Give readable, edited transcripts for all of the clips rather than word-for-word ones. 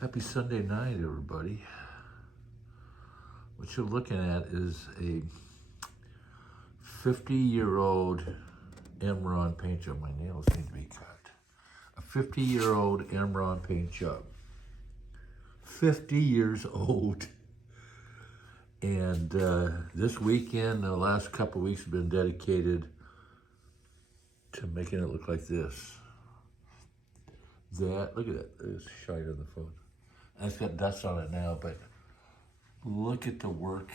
Happy Sunday night, everybody. What you're looking at is a 50-year-old Imron paint job. My nails need to be cut. A 50-year-old Imron paint job. 50 years old. And this weekend, the last couple weeks have been dedicated to making it look like this. Look at that, it's shine on the phone. It's got dust on it now, but look at the work.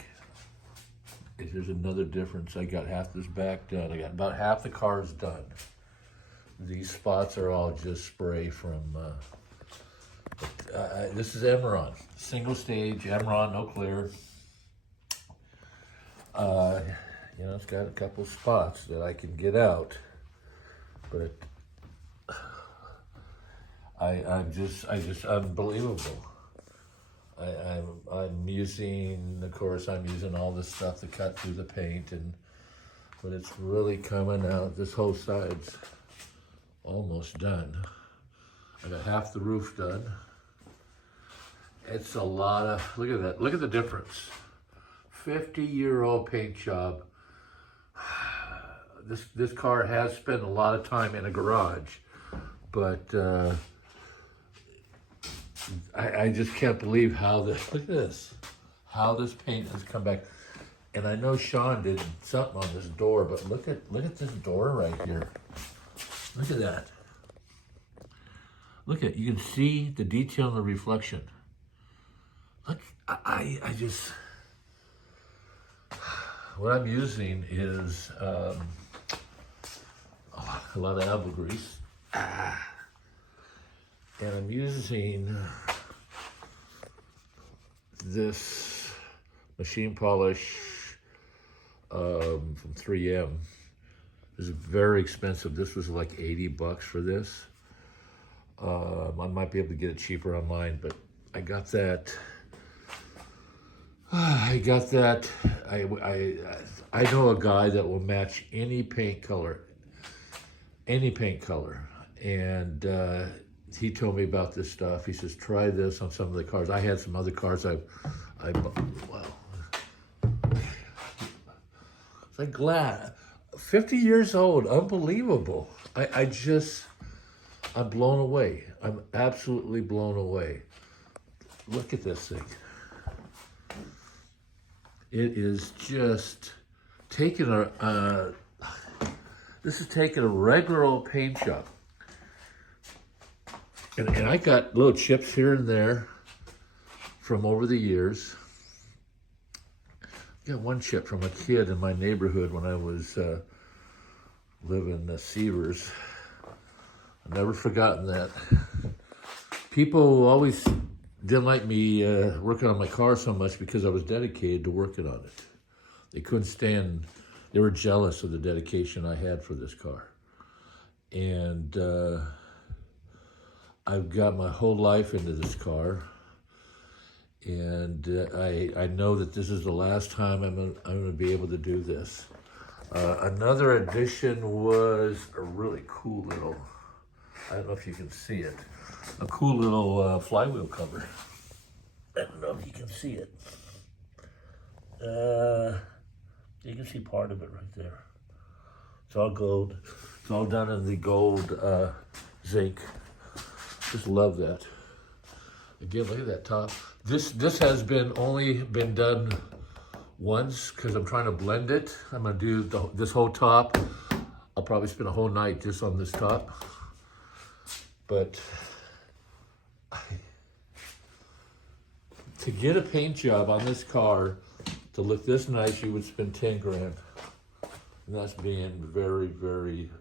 There's another difference. I got half this back done. I got about half the cars done. These spots are all just spray from, this is Imron. Single stage, Imron, no clear. You know, it's got a couple spots that I can get out, but I'm just unbelievable. I'm using, of course, I'm using all this stuff to cut through the paint, but it's really coming out. This whole side's almost done. I got half the roof done. It's a lot of, look at that, look at the difference. 50-year-old paint job. This car has spent a lot of time in a garage, but I just can't believe how this, look at this, how this paint has come back. And I know Sean did something on this door, but look at this door right here. Look at that. Look at, you can see the detail in the reflection. Look, I just, what I'm using is a lot of elbow grease. And I'm using this machine polish from 3M. This is very expensive. This was like 80 bucks for this. I might be able to get it cheaper online, but I got that. I know a guy that will match any paint color, and he told me about this stuff. He says, try this on some of the cars. I had some other cars wow. It's like glad. 50 years old, unbelievable. I'm blown away. I'm absolutely blown away. Look at this thing. It is just taking this is taking a regular old paint job. And I got little chips here and there from over the years. I got one chip from a kid in my neighborhood when I was living in Seavers. I've never forgotten that. People always didn't like me working on my car so much because I was dedicated to working on it. They couldn't stand, they were jealous of the dedication I had for this car. And I've got my whole life into this car, and I know that this is the last time I'm going to be able to do this. Another addition was a really cool little, I don't know if you can see it, a cool little flywheel cover. I don't know if you can see it. You can see part of it right there. It's all gold. It's all done in the gold zinc. Just love that. Again, look at that top. This has only been done once because I'm trying to blend it. I'm gonna do this whole top. I'll probably spend a whole night just on this top. But to get a paint job on this car to look this nice, you would spend 10 grand. And that's being very, very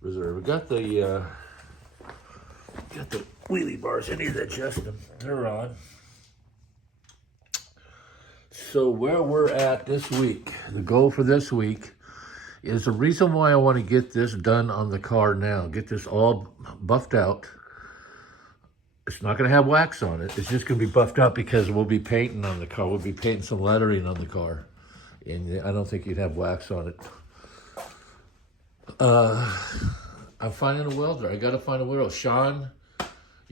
reserved. We got the wheelie bars. I need to adjust them. They're on. So where we're at this week, the goal for this week is the reason why I want to get this done on the car now. Get this all buffed out. It's not going to have wax on it. It's just going to be buffed out because we'll be painting on the car. We'll be painting some lettering on the car. And I don't think you'd have wax on it. I'm finding a welder. I got to find a welder. Sean,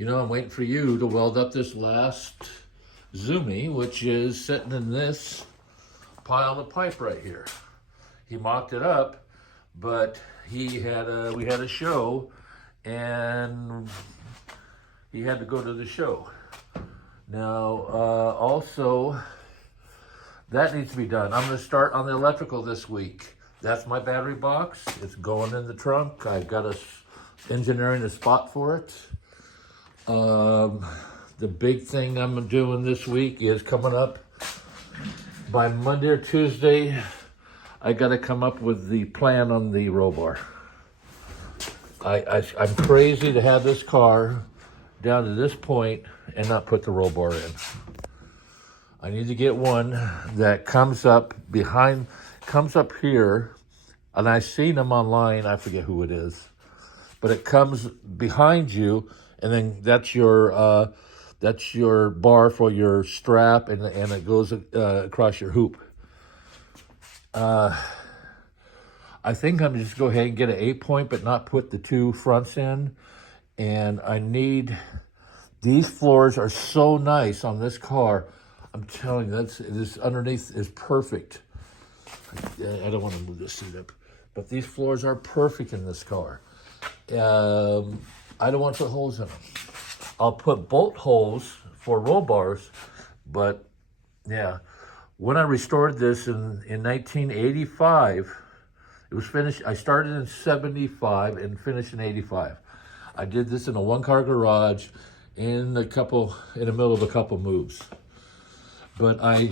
I'm waiting for you to weld up this last Zoomy, which is sitting in this pile of pipe right here. He mocked it up, but we had a show, and he had to go to the show. Now, also, that needs to be done. I'm going to start on the electrical this week. That's my battery box. It's going in the trunk. I've got engineering a spot for it. The big thing I'm doing this week is coming up by Monday or Tuesday. I got to come up with the plan on the roll bar. I'm crazy to have this car down to this point and not put the roll bar in. I need to get one that comes up here, and I've seen them online. I forget who it is, but it comes behind you, and then that's your bar for your strap, and it goes across your hoop. I think I'm just go ahead and get an 8-point, but not put the 2 fronts in. And I need, these floors are so nice on this car. I'm telling you, this underneath is perfect. I don't want to move this seat up, but these floors are perfect in this car. I don't want to put holes in them. I'll put bolt holes for roll bars, but yeah. When I restored this in 1985, it was finished. I started in 75 and finished in 85. I did this in a 1-car garage in the middle of a couple moves. But I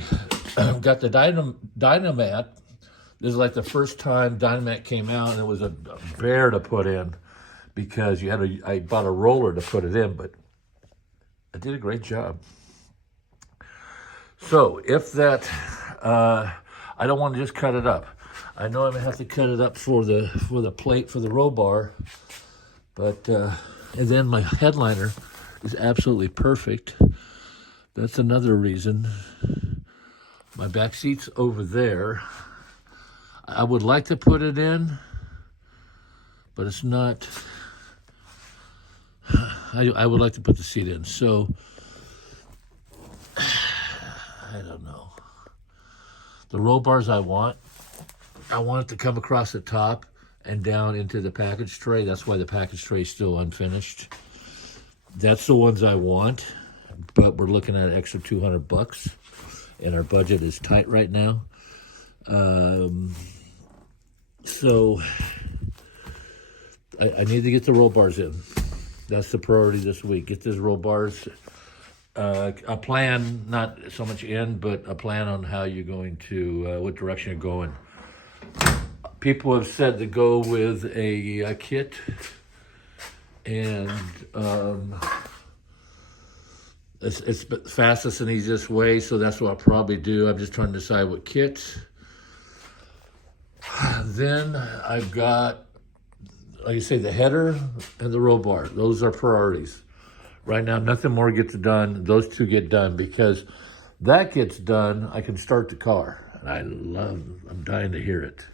got the Dynamat. This is like the first time Dynamat came out, and it was a bear to put in because I bought a roller to put it in, but I did a great job. So if that, I don't want to just cut it up. I know I'm gonna have to cut it up for the plate for the roll bar, but and then my headliner is absolutely perfect. That's another reason. My back seat's over there. I would like to put it in, but it's not. I would like to put the seat in, so I don't know. The roll bars I want it to come across the top and down into the package tray. That's why the package tray is still unfinished. That's the ones I want, but we're looking at an extra $200, and our budget is tight right now. So I need to get the roll bars in. That's the priority this week. Get these roll bars. A plan, not so much in, but a plan on how you're going to, what direction you're going. People have said to go with a kit, and it's the fastest and easiest way, so that's what I'll probably do. I'm just trying to decide what kit. Then I've got, like I say, the header and the roll bar. Those are priorities. Right now, nothing more gets done. Those two get done, because that gets done, I can start the car. And I'm dying to hear it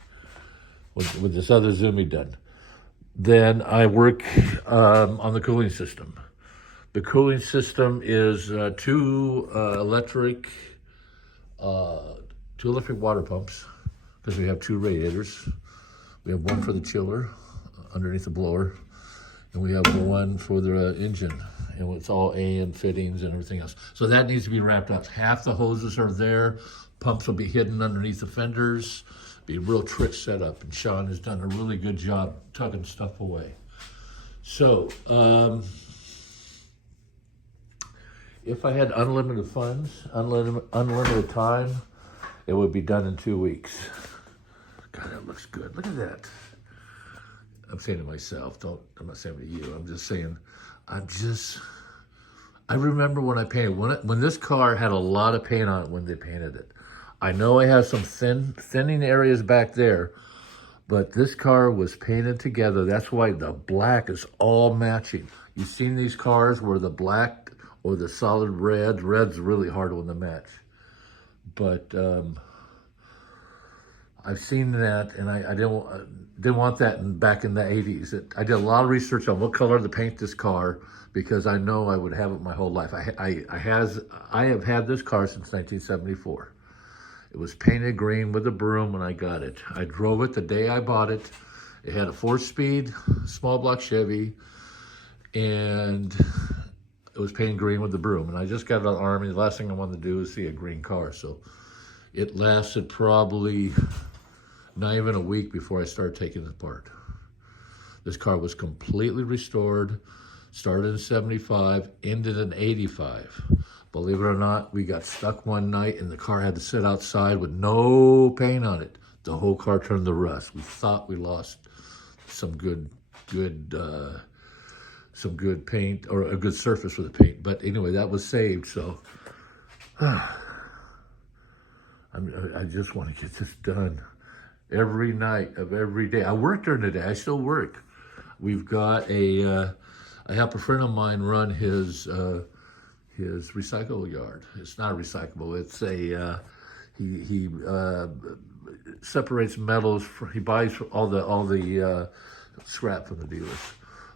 with this other Zoomy done. Then I work on the cooling system. The cooling system is two electric water pumps, because we have 2 radiators. We have one for the chiller underneath the blower, and we have one for the engine, and it's all AN fittings and everything else. So that needs to be wrapped up. Half the hoses are there. Pumps will be hidden underneath the fenders. Be a real trick setup, and Sean has done a really good job tucking stuff away. So, if I had unlimited funds, unlimited time, it would be done in 2 weeks. God, that looks good. Look at that. I'm saying to myself, I'm not saying to you, I'm just saying, I remember when I painted, when this car had a lot of paint on it when they painted it. I know I have some thinning areas back there, but this car was painted together. That's why the black is all matching. You've seen these cars where the black or the solid red's really hard on the match. But I've seen that, and I didn't want that back in the 80s. I did a lot of research on what color to paint this car because I know I would have it my whole life. I have had this car since 1974. It was painted green with a broom when I got it. I drove it the day I bought it. It had a 4-speed small block Chevy, and it was painted green with the broom. And I just got out of the Army. The last thing I wanted to do was see a green car. So it lasted probably not even a week before I started taking it apart. This car was completely restored, started in 75, ended in 85. Believe it or not, we got stuck one night and the car had to sit outside with no paint on it. The whole car turned to rust. We thought we lost some good paint, or a good surface for the paint. But anyway, that was saved, so I just want to get this done every night of every day. I work during the day. I still work. We've got I help a friend of mine run his recycle yard. It's not recyclable. It's he separates metals. He buys all the scrap from the dealers.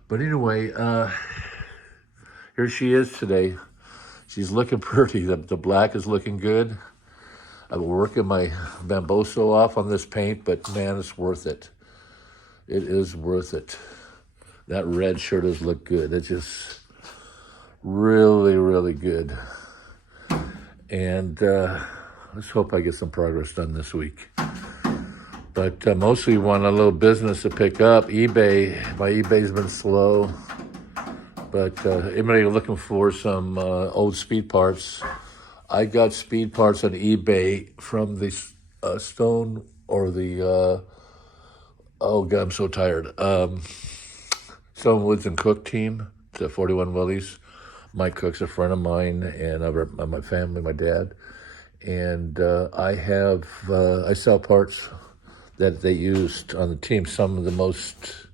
But anyway, here she is today. She's looking pretty. The black is looking good. I've been working my Bamboso off on this paint, but man, it's worth it. It is worth it. That red sure does look good. It's just really, really good. And let's hope I get some progress done this week. But mostly want a little business to pick up. eBay, my eBay's been slow. But anybody looking for some old speed parts, I got speed parts on eBay from the Stone or the, oh God, I'm so tired. Stone Woods and Cook team, the 41 Willies. Mike Cook's a friend of mine, and my family, my dad. And I sell parts that they used on the team. Some of the most,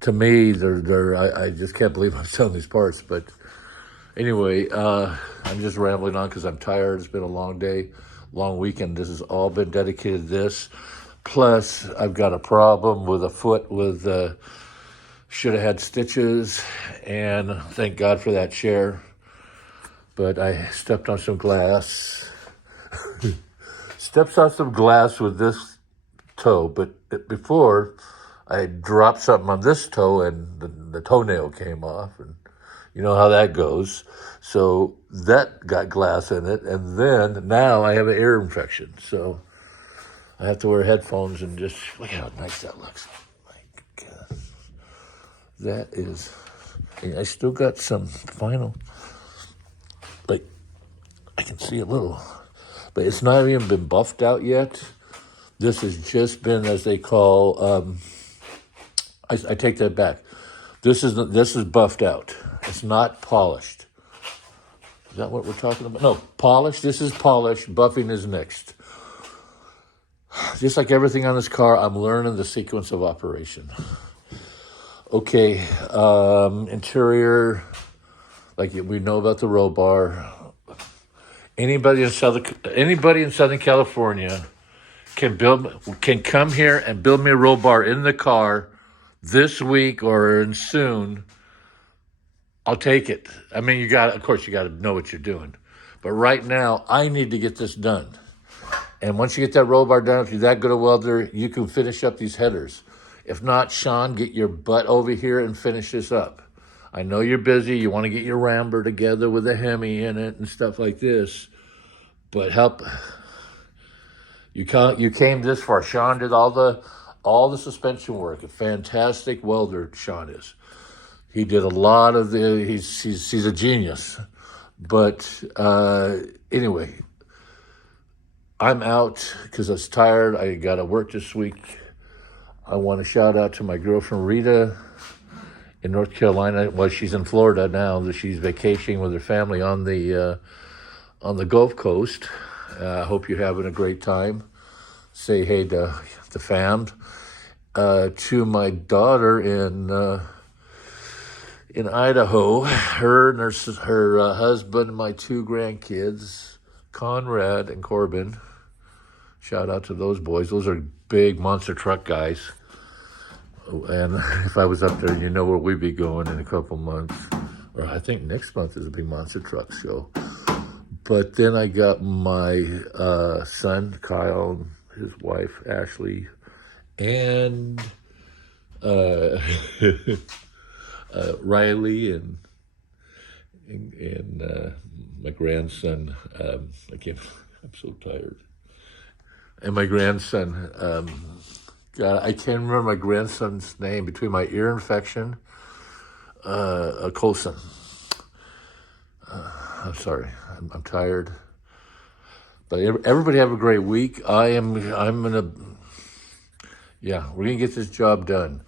to me, I just can't believe I'm selling these parts. But anyway, I'm just rambling on because I'm tired. It's been a long day, long weekend. This has all been dedicated to this. Plus, I've got a problem with a foot with, should have had stitches, and thank God for that chair. But I stepped on some glass. Stepped on some glass with this toe, but before I dropped something on this toe and the toenail came off, and you know how that goes. So that got glass in it, and then now I have an ear infection. So I have to wear headphones and just look how nice that looks. My God. That is, I still got some final, like I can see a little, but it's not even been buffed out yet. This has just been, as they call, I take that back. This is buffed out. It's not polished. Is that what we're talking about? No, polished. This is polished. Buffing is next. Just like everything on this car, I'm learning the sequence of operation. Okay, interior, like we know about the roll bar. Anybody in Southern California can come here and build me a roll bar in the car this week or soon. I'll take it. I mean, of course you got to know what you're doing. But right now, I need to get this done. And once you get that roll bar done, if you're that good a welder, you can finish up these headers. If not, Sean, get your butt over here and finish this up. I know you're busy. You want to get your Ramber together with a Hemi in it and stuff like this. But help. You came this far. Sean did all the suspension work. A fantastic welder, Sean is. He did a lot of he's a genius. But anyway, I'm out because I was tired. I got to work this week. I want to shout out to my girlfriend Rita in North Carolina. Well, she's in Florida now. She's vacationing with her family on the Gulf Coast. I hope you're having a great time. Say hey to the fam. To my daughter in Idaho, her and her husband, my 2 grandkids, Conrad and Corbin. Shout out to those boys. Those are big monster truck guys. And if I was up there, you know where we'd be going in a couple months. Or I think next month is a big monster truck show. But then I got my son, Kyle, and his wife, Ashley, and Riley, and my grandson. I'm so tired. And my grandson, God, I can't remember my grandson's name, between my ear infection, Colson. I'm sorry, I'm tired. But everybody have a great week. we're gonna get this job done.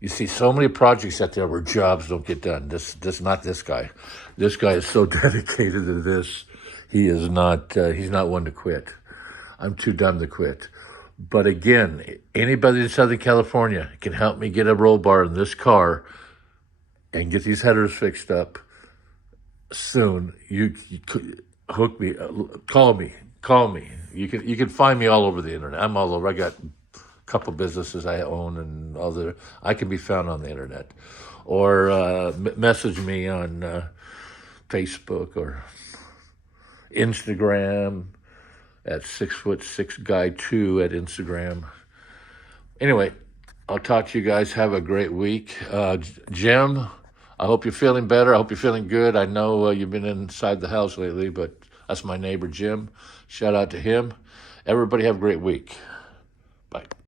You see so many projects out there where jobs don't get done. Not this guy. This guy is so dedicated to this. He is not, he's not one to quit. I'm too dumb to quit. But again, anybody in Southern California can help me get a roll bar in this car and get these headers fixed up soon. You hook me, call me. You can find me all over the internet. I'm all over. I got a couple businesses I own, and I can be found on the internet, or message me on Facebook or Instagram at 6'6"guy2 at Instagram. Anyway, I'll talk to you guys. Have a great week. Jim, I hope you're feeling better. I hope you're feeling good. I know you've been inside the house lately, but that's my neighbor, Jim. Shout out to him. Everybody have a great week. Bye.